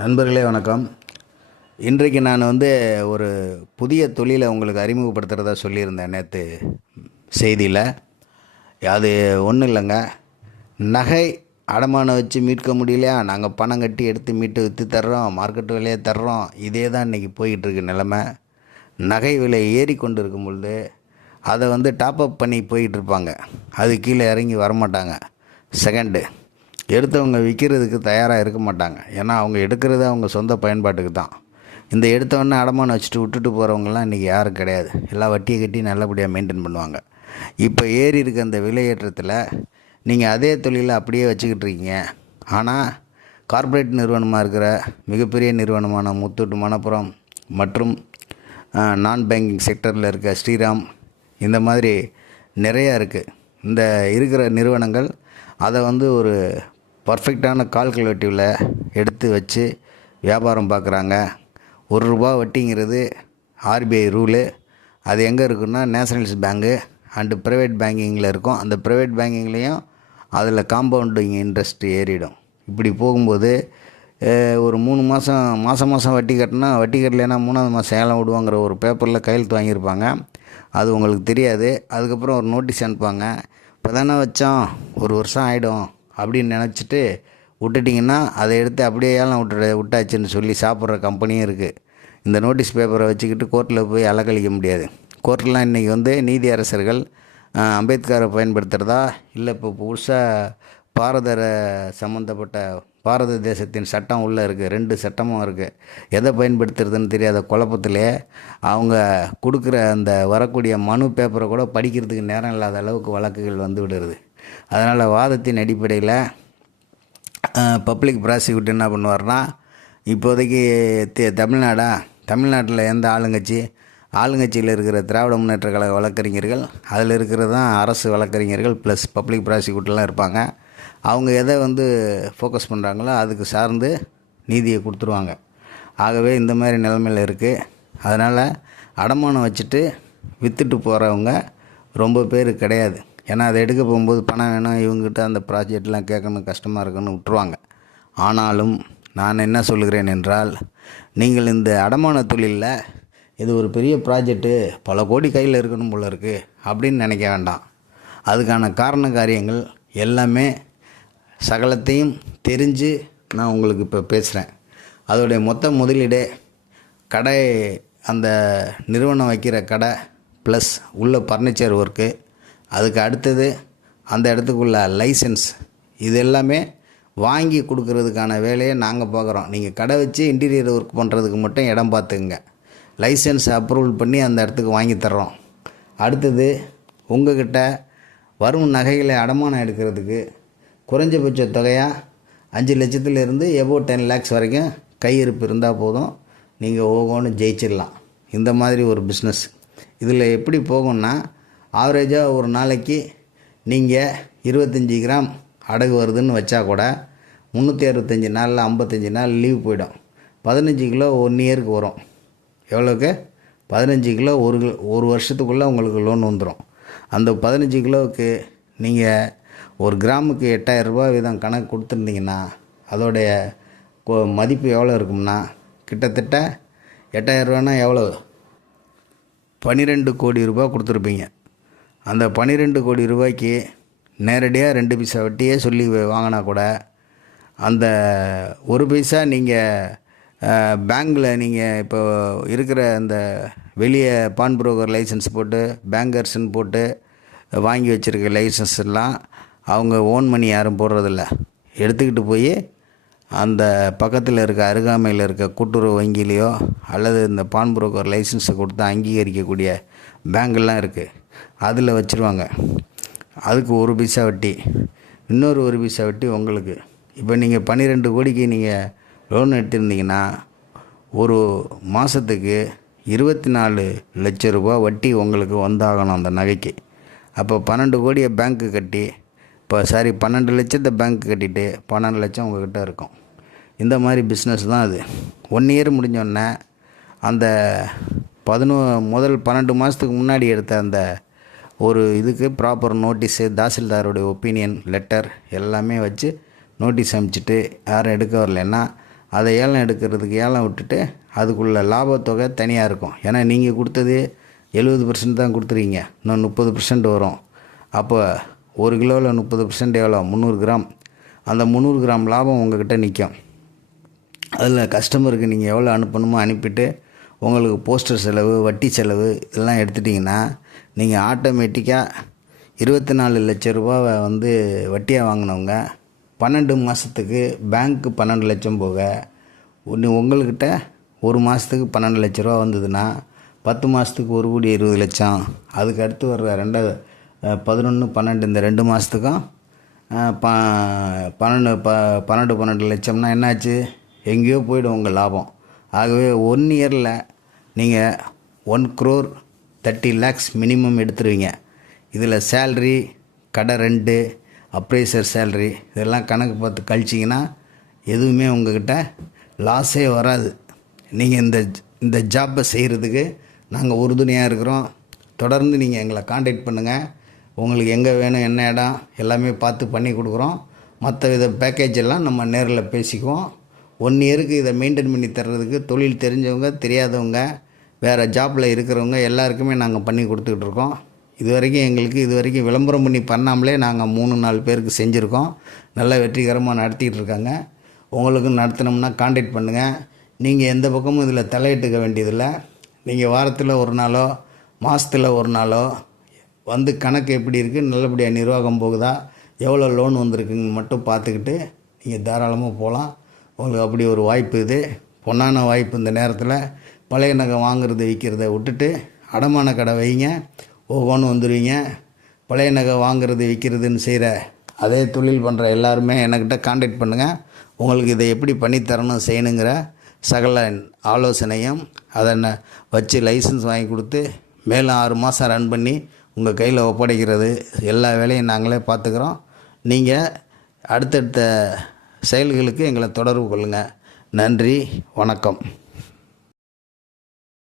நண்பர்களே வணக்கம். இன்றைக்கு நான் ஒரு புதிய தொழிலை உங்களுக்கு அறிமுகப்படுத்துகிறதா சொல்லியிருந்தேன் நேற்று செய்தியில். அது ஒன்றும் இல்லைங்க. நகை அடமானம் வச்சு மீட்க முடியலையா, நாங்கள் பணம் கட்டி எடுத்து மீட்டு விற்று தர்றோம், மார்க்கெட்டு விலையை தர்றோம். இதே தான் இன்றைக்கி போயிட்டுருக்கு நிலமை. நகை விலை ஏறி கொண்டு இருக்கும் பொழுது அதை டாப்அப் பண்ணி போயிட்டுருப்பாங்க. அது கீழே இறங்கி வரமாட்டாங்க. செகண்டு, எடுத்தவங்க விற்கிறதுக்கு தயாராக இருக்க மாட்டாங்க. ஏன்னா அவங்க எடுக்கிறது அவங்க சொந்த பயன்பாட்டுக்கு தான். இந்த எடுத்தவொடனே அடமானம் வச்சுட்டு விட்டுட்டு போகிறவங்கலாம் இன்றைக்கி யாரும் கிடையாது. எல்லாம் வட்டியை கட்டி நல்லபடியாக மெயின்டைன் பண்ணுவாங்க. இப்போ ஏறி இருக்க அந்த விலையேற்றத்தில் நீங்கள் அதே தொழிலை அப்படியே வச்சுக்கிட்டு இருக்கீங்க. ஆனால் கார்ப்பரேட் நிறுவனமாக இருக்கிற மிகப்பெரிய நிறுவனமான முத்தூட், மணப்புரம் மற்றும் நான் பேங்கிங் செக்டரில் இருக்க ஸ்ரீராம், இந்த மாதிரி நிறையா இருக்குது. இந்த இருக்கிற நிறுவனங்கள் அதை ஒரு பர்ஃபெக்டான கால்குலேட்டிவில் எடுத்து வச்சு வியாபாரம் பார்க்குறாங்க. ₹1 வட்டிங்கிறது ஆர்பிஐ ரூலு. அது எங்கே இருக்குன்னா நேஷனல்ஸ் பேங்கு அண்டு ப்ரைவேட் பேங்கிங்கில் இருக்கும். அந்த ப்ரைவேட் பேங்கிங்லேயும் அதில் காம்பவுண்டிங் இன்ட்ரெஸ்ட் ஏறிடும். இப்படி போகும்போது ஒரு 3 மாதம் வட்டி கட்டினா, வட்டி கட்டலைன்னா 3ஆவது மாதம் ஏலம் விடுவாங்கிற ஒரு பேப்பரில் கையெழுத்து வாங்கியிருப்பாங்க. அது உங்களுக்கு தெரியாது. அதுக்கப்புறம் ஒரு நோட்டீஸ் அனுப்புவாங்க. இப்போ தானே வச்சோம், 1 வருஷம் ஆகிடும் அப்படின்னு நினச்சிட்டு விட்டுட்டிங்கன்னா அதை எடுத்து அப்படியே ஏலம் விட்டாச்சுன்னு சொல்லி சாப்பிட்ற கம்பெனியும் இருக்குது. இந்த நோட்டீஸ் பேப்பரை வச்சுக்கிட்டு கோர்ட்டில் போய் அலக்கழிக்க முடியாது. கோர்ட்லாம் இன்றைக்கி நீதி அரசர்கள் அம்பேத்கரை பயன்படுத்துகிறதா, இல்லை இப்போ புதுசாக சம்மந்தப்பட்ட பாரத தேசத்தின் சட்டம் உள்ளே இருக்குது, 2 சட்டமும் இருக்குது. எதை பயன்படுத்துறதுன்னு தெரியாத குழப்பத்திலே அவங்க கொடுக்குற அந்த வரக்கூடிய மனு பேப்பரை கூட படிக்கிறதுக்கு நேரம் இல்லாத அளவுக்கு வழக்குகள் விடுறது. அதனால் வாதத்தின் அடிப்படையில் பப்ளிக் ப்ராசிக்யூட்டர் என்ன பண்ணுவார்னா, இப்போதைக்கு தமிழ்நாட்டில் எந்த ஆளுங்கட்சியில் இருக்கிற திராவிட முன்னேற்ற கழக வழக்கறிஞர்கள், அதில் இருக்கிறது தான் அரசு வழக்கறிஞர்கள் ப்ளஸ் பப்ளிக் ப்ராசிக்யூட்டர்லாம் இருப்பாங்க. அவங்க எதை ஃபோக்கஸ் பண்ணுறாங்களோ அதுக்கு சார்ந்து நீதியை கொடுத்துருவாங்க. ஆகவே இந்த மாதிரி நிலைமையில் இருக்குது. அதனால் அடமானம் வச்சுட்டு விற்றுட்டு போகிறவங்க ரொம்ப பேர் கிடையாது. ஏன்னா அதை எடுக்க போகும்போது பணம் வேணும், இவங்ககிட்ட அந்த ப்ராஜெக்ட்லாம் கேட்கணும், கஷ்டமாக இருக்குன்னு விட்டுருவாங்க. ஆனாலும் நான் என்ன சொல்கிறேன் என்றால், நீங்கள் இந்த அடமான தொழிலில் இது ஒரு பெரிய ப்ராஜெக்ட்டு, பல கோடி கையில் இருக்கணும் போல இருக்குது அப்படின்னு நினைக்க வேண்டாம். அதுக்கான காரண காரியங்கள் எல்லாமே சகலத்தையும் தெரிஞ்சு நான் உங்களுக்கு இப்போ பேசுகிறேன். அதோடைய மொத்த முதலீடே கடை, அந்த நிறுவனம் வைக்கிற கடை ப்ளஸ் உள்ள ஃபர்னிச்சர் ஒர்க்கு, அதுக்கு அடுத்தது அந்த இடத்துக்குள்ள லைசன்ஸ், இது எல்லாமே வாங்கி கொடுக்கறதுக்கான வேலையை நாங்கள் பார்க்குறோம். நீங்கள் கடை வச்சு இன்டீரியர் ஒர்க் பண்ணுறதுக்கு மட்டும் இடம் பார்த்துக்குங்க. லைசன்ஸ் அப்ரூவல் பண்ணி அந்த இடத்துக்கு வாங்கி தர்றோம். அடுத்தது உங்கள்கிட்ட வரும் நகைகளை அடமானம் எடுக்கிறதுக்கு குறைஞ்சபட்ச தொகையாக 5 லட்சத்துலேருந்து எபோவ் 10 lakhs வரைக்கும் கையிருப்பு இருந்தால் போதும், நீங்கள் ஓகோன்னு ஜெயிச்சிடலாம். இந்த மாதிரி ஒரு பிஸ்னஸ். இதில் எப்படி போகும்னா, ஆவரேஜாக ஒரு நாளைக்கு நீங்கள் 25 கிராம் அடகு வருதுன்னு வச்சா கூட 365 நாளில் 55 நாள் லீவ் போயிடும். 15 கிலோ 1 இயருக்கு வரும். எவ்வளோக்கு? 15 கிலோ ஒரு வருஷத்துக்குள்ளே உங்களுக்கு லோன் வந்துடும். அந்த 15 கிலோவுக்கு நீங்கள் ஒரு கிராமுக்கு ₹8000 வீதம் கணக்கு கொடுத்துருந்தீங்கன்னா அதோடைய மதிப்பு எவ்வளோ இருக்கும்னா, கிட்டத்தட்ட ₹8000 எவ்வளோ? 12 கோடி ரூபாய் கொடுத்துருப்பீங்க. அந்த 12 கோடி ரூபாய்க்கு நேரடியாக 2 பைசா வட்டியே சொல்லி வாங்கினா கூட, அந்த 1 பைசா நீங்கள் பேங்கில் நீங்கள் இப்போ இருக்கிற அந்த வெளியே பான் புரோக்கர் லைசன்ஸ் போட்டு பேங்கர்ஸ்ன்னு போட்டு வாங்கி வச்சுருக்க லைசன்ஸ் எல்லாம் அவங்க ஓன் மணி யாரும் போடுறதில்ல. எடுத்துக்கிட்டு போய் அந்த பக்கத்தில் இருக்க அருகாமையில் இருக்க கூட்டுறவு வங்கியிலையோ அல்லது இந்த பான் புரோக்கர் லைசன்ஸை கொடுத்து அங்கீகரிக்கக்கூடிய பேங்கெல்லாம் இருக்குது, அதில் வச்சுருவாங்க. அதுக்கு 1 பைசா வட்டி, இன்னொரு 1 பைசா வட்டி உங்களுக்கு. இப்போ நீங்கள் 12 கோடிக்கு நீங்கள் லோன் எடுத்திருந்தீங்கன்னா ஒரு மாதத்துக்கு 24 லட்சம் ரூபாய் வட்டி உங்களுக்கு வந்தாகணும் அந்த நகைக்கு. அப்போ 12 கோடியை பேங்க்கு கட்டி, 12 லட்சத்தை பேங்க்கு கட்டிட்டு 12 லட்சம் உங்கள்கிட்ட இருக்கும். இந்த மாதிரி பிஸ்னஸ் தான் அது. 1 இயர் முடிஞ்சோடனே அந்த முதல் 12 மாதத்துக்கு முன்னாடி எடுத்த அந்த ஒரு இதுக்கு ப்ராப்பர் நோட்டீஸு, தாசில்தாரோடைய ஒப்பீனியன் லெட்டர் எல்லாமே வச்சு நோட்டீஸ் அனுப்பிச்சிட்டு யாரும் எடுக்க வரலைன்னா அதை ஏலம் எடுக்கிறதுக்கு ஏலம் விட்டுட்டு அதுக்குள்ள லாபத்தொகை தனியாக இருக்கும். ஏன்னா நீங்கள் கொடுத்தது 70% தான் கொடுத்துருக்கீங்க, இன்னும் 30% வரும். அப்போ 1 கிலோவில் 30% எவ்வளோ? 300 கிராம். அந்த 300 கிராம் லாபம் உங்கள்கிட்ட நிற்கும். அதில் கஸ்டமருக்கு நீங்கள் எவ்வளோ அனுப்பணுமோ அனுப்பிட்டு உங்களுக்கு போஸ்டர் செலவு, வட்டி செலவு இதெல்லாம் எடுத்துட்டிங்கன்னா நீங்கள் ஆட்டோமேட்டிக்காக 24 லட்ச ரூபாவை வட்டியாக வாங்கினவங்க 12 மாதத்துக்கு பேங்க்கு 12 லட்சம் போக உங்கள்கிட்ட ஒரு மாதத்துக்கு 12 லட்ச ரூபா வந்ததுன்னா 10 மாதத்துக்கு 1,20,00,000. அதுக்கு அடுத்து வர்ற 11, 12 இந்த 2 மாதத்துக்கும் 12 லட்சம்னா என்னாச்சு? எங்கேயோ போய்டும் உங்கள் லாபம். ஆகவே 1 இயரில் நீங்கள் 1,30 lakhs மினிமம் எடுத்துருவீங்க. இதில் சேல்ரி, கடை ரெண்டு, அப்ரைசர் சேல்ரி இதெல்லாம் கணக்கு பார்த்து கழிச்சிங்கன்னா எதுவுமே உங்கள்கிட்ட லாஸே வராது. நீங்கள் இந்த ஜாப்பை செய்கிறதுக்கு நாங்கள் உறுதுணையாக இருக்கிறோம். தொடர்ந்து நீங்கள் எங்களை காண்டாக்ட் பண்ணுங்கள். உங்களுக்கு எங்கே வேணும், என்ன இடம் எல்லாமே பார்த்து பண்ணி கொடுக்குறோம். மற்ற வித பேக்கேஜ் எல்லாம் நம்ம நேரில் பேசிக்குவோம். 1 இயருக்கு இதை மெயின்டைன் பண்ணி தர்றதுக்கு தொழில் தெரிஞ்சவங்க, தெரியாதவங்க, வேறு ஜாப்பில் இருக்கிறவங்க எல்லாருக்குமே நாங்கள் பண்ணி கொடுத்துக்கிட்டு இருக்கோம். இது வரைக்கும் விளம்பரம் பண்ணி பண்ணாமலே நாங்கள் 3-4 பேருக்கு செஞ்சுருக்கோம். நல்லா வெற்றிகரமாக நடத்திக்கிட்டு இருக்காங்க. உங்களுக்கும் நடத்தினோம்னா காண்டாக்ட் பண்ணுங்கள். நீங்கள் எந்த பக்கமும் இதில் தலையிட்டுக்க வேண்டியதில்லை. நீங்கள் வாரத்தில் ஒரு நாளோ மாதத்தில் ஒரு நாளோ கணக்கு எப்படி இருக்குது, நல்லபடியாக நிர்வாகம் போகுதா, எவ்வளோ லோன் வந்திருக்குன்னு மட்டும் பார்த்துக்கிட்டு நீங்கள் தாராளமாக போகலாம். உங்களுக்கு அப்படி ஒரு வாய்ப்பு இது, பொன்னான வாய்ப்பு. இந்த நேரத்தில் பழைய நகை வாங்குறது விற்கிறத விட்டுட்டு அடமான கடை வைங்க, ஓகோன்னு வந்துடுவீங்க. பழைய நகை வாங்குறது விற்கிறதுன்னு செய்கிற அதே தொழில் பண்ணுற எல்லாருமே என்கிட்ட காண்டாக்ட் பண்ணுங்கள். உங்களுக்கு இதை எப்படி பண்ணித்தரணும் செய்யணுங்கிற சகல ஆலோசனையும் அதை வச்சு லைசன்ஸ் வாங்கி கொடுத்து மேலும் 6 மாதம் ரன் பண்ணி உங்கள் கையில் ஒப்படைக்கிறது எல்லா வேலையும் நாங்களே பார்த்துக்குறோம். நீங்கள் அடுத்தடுத்த செயல்களுக்கு எங்களை தொடர்பு கொள்ளுங்கள். நன்றி, வணக்கம்.